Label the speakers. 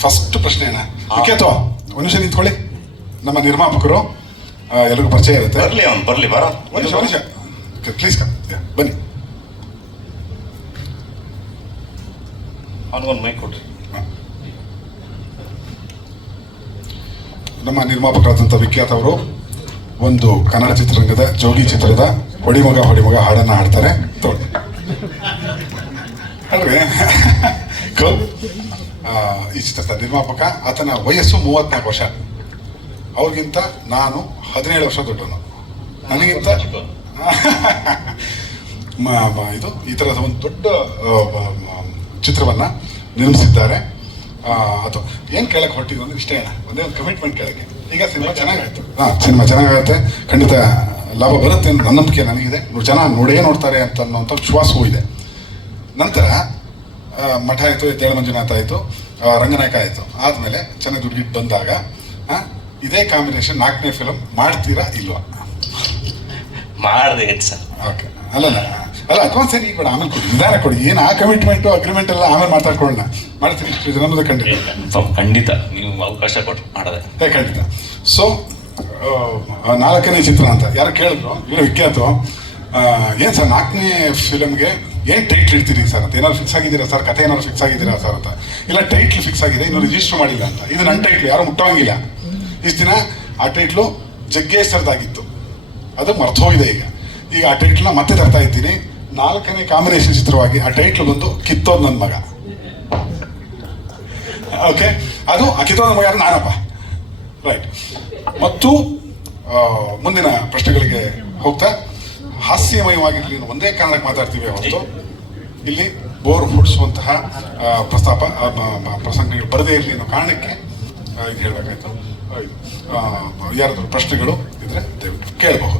Speaker 1: First ಪ್ರಶ್ನೆ ಅಣ್ಣ ಅಥವಾ ಒಂದು ನಿಮಿಷ ನಿಂತ್ಕೊಳ್ಳಿ. ನಮ್ಮ ನಿರ್ಮಾಪಕರು ಎಲ್ಲರಿಗೂ ಎಲ್ರಿಗೂ ಪರಿಚಯ ಇರುತ್ತೆ.
Speaker 2: ಬರಲಿ ಅವ್ನು ಬರಲಿ ಬರ.
Speaker 1: ಒಂದು ನಿಮಿಷ ಒಂದು ನಿಮಿಷ. ಪ್ಲೀಸ್ ಬನ್ನಿ.
Speaker 2: ಅವನಿಗೊಂದು ಮೈಕ್ ಕೊಡ್ರಿ.
Speaker 1: ನಮ್ಮ ನಿರ್ಮಾಪಕರಾದಂಥ ವಿಖ್ಯಾತ ಅವರು ಒಂದು ಕನ್ನಡ ಚಿತ್ರರಂಗದ ಜೋಗಿ ಚಿತ್ರದ ಹೊಡಿಮಗ ಹೊಡಿಮಗ ಹಾಡನ್ನ ಹಾಡ್ತಾರೆ. ಅಲ್ವೇ. ಆ, ಈ ಚಿತ್ರದ ನಿರ್ಮಾಪಕ ಆತನ ವಯಸ್ಸು ಮೂವತ್ತ್ನಾಲ್ಕು ವರ್ಷ. ಅವ್ರಿಗಿಂತ ನಾನು ಹದಿನೇಳು ವರ್ಷ ದೊಡ್ಡವನು. ನನಗಿಂತ ಇದು ಈ ಥರದ ಒಂದು ದೊಡ್ಡ ಚಿತ್ರವನ್ನ ನಿರ್ಮಿಸಿದ್ದಾರೆ. ಅದು ಏನು ಕೇಳಕ್ಕೆ ಹೊರಟಿದ್ರು ಅಂದ್ರೆ ಇಷ್ಟೇ ಅಣ್ಣ. ಒಂದೇ ಒಂದು ಕಮಿಟ್ಮೆಂಟ್ ಕೇಳಕ್ಕೆ. ಈಗ ಸಿನಿಮಾ ಚೆನ್ನಾಗಾಯ್ತು. ಹಾಂ ಸಿನಿಮಾ ಚೆನ್ನಾಗಾಗುತ್ತೆ. ಖಂಡಿತ ಲಾಭ ಬರುತ್ತೆ ಅನ್ನೋ ನನ್ನ ನಂಬಿಕೆ ನನಗಿದೆ. ಜನ ನೋಡೇ ನೋಡ್ತಾರೆ ಅಂತ ಅನ್ನೋಂಥ ವಿಶ್ವಾಸವೂ ಇದೆ. ನಂತರ ಮಠ ಆಯಿತು ಎದ್ದೇಳ ಮಂಜುನಾಥ ಆಯಿತು ರಂಗನಾಯಕ ಆಯಿತು. ಆದಮೇಲೆ ಚೆನ್ನಾಗಿ ದುಡ್ಡಿಟ್ಟು ಬಂದಾಗ ಇದೇ ಕಾಂಬಿನೇಷನ್ ನಾಲ್ಕನೇ ಫಿಲಮ್ ಮಾಡ್ತೀರಾ ಇಲ್ವಾ?
Speaker 2: ಮಾಡಿದೆ ಸರ್.
Speaker 1: ಓಕೆ. ಅಲ್ಲಲ್ಲ ಅಲ್ಲ ಅಡ್ವಾನ್ಸ್ ಏನು ಈಗ ಕೊಡಿ ಆಮೇಲೆ ಕೊಡಿ ನಿಧಾನ ಕೊಡಿ. ಏನು ಆ ಕಮಿಟ್ಮೆಂಟು ಅಗ್ರಿಮೆಂಟ್ ಎಲ್ಲ ಆಮೇಲೆ ಮಾತಾಡ್ಕೊಳ್ಳೋಣ. ಮಾಡ್ತೀನಿ ಇದು ನಮ್ಮದು ಖಂಡಿತ.
Speaker 2: ಖಂಡಿತ. ನೀವು ಅವಕಾಶ ಕೊಟ್ಟು ಮಾಡಿದೆ.
Speaker 1: ಏ ಖಂಡಿತ. ಸೊ ನಾಲ್ಕನೇ ಚಿತ್ರ ಅಂತ ಯಾರು ಕೇಳಿದ್ರು? ಇವರು ವಿಖ್ಯಾತ ಏನು ಸರ್ ನಾಲ್ಕನೇ ಫಿಲಮ್ಗೆ ಏನು ಟೈಟ್ಲ್ ಇಡ್ತೀರಿ ಸರ್ ಅಂತ? ಏನಾದ್ರು ಫಿಕ್ಸ್ ಆಗಿದ್ದೀರಾ ಸರ್? ಕತೆ ಏನಾದ್ರು ಫಿಕ್ಸ್ ಆಗಿದ್ದೀರಾ ಸರ್ ಅಂತ? ಇಲ್ಲ ಟೈಟ್ಲ್ ಫಿಕ್ಸ್ ಆಗಿದೆ, ಇನ್ನು ರಿಜಿಸ್ಟರ್ ಮಾಡಿಲ್ಲ ಅಂತ. ಇದು ನನ್ನ ಟೈಟ್ಲ್ ಯಾರು ಮುಟ್ಟೋಂಗಿಲ್ಲ. ಇಷ್ಟು ದಿನ ಆ ಟೈಟ್ಲು ಜಗ್ಗೇಶ್ ಸರ್ದಾಗಿತ್ತು ಅದು ಮರ್ತೋಗಿದೆ ಈಗ. ಈಗ ಆ ಟೈಟ್ಲನ್ನ ಮತ್ತೆ ತರ್ತಾ ಇದ್ದೀನಿ. ನಾಲ್ಕನೇ ಕಾಂಬಿನೇಷನ್ ಚಿತ್ರವಾಗಿ ಆ ಟೈಟ್ಲ್ ಬಂದು ಕಿತ್ತೋದ್ ನನ್ನ ಮಗ. ಓಕೆ ಅದು ಆ ಕಿತ್ತೋದ್ ಮಗ ಯಾರು? ನಾನಪ್ಪ. ರೈಟ್ ಮತ್ತು ಮುಂದಿನ ಪ್ರಶ್ನೆಗಳಿಗೆ ಹೋಗ್ತಾ ಹಾಸ್ಯಮಯವಾಗಿರಲಿ ಒಂದೇ ಕಾರಣಕ್ಕೆ ಮಾತಾಡ್ತೀವಿ ಅವತ್ತು. ಇಲ್ಲಿ ಬೋರ್ ಹುಟ್ಟಿಸುವಂತಹ ಪ್ರಸ್ತಾಪ ಪ್ರಸಂಗಗಳು ಬರದೇ ಇರಲಿ ಅನ್ನೋ ಕಾರಣಕ್ಕೆ ಇದು ಹೇಳಬೇಕಾಯ್ತು. ಯಾರಾದರೂ ಪ್ರಶ್ನೆಗಳು ಇದ್ರೆ ದಯವಿಟ್ಟು ಕೇಳಬಹುದು.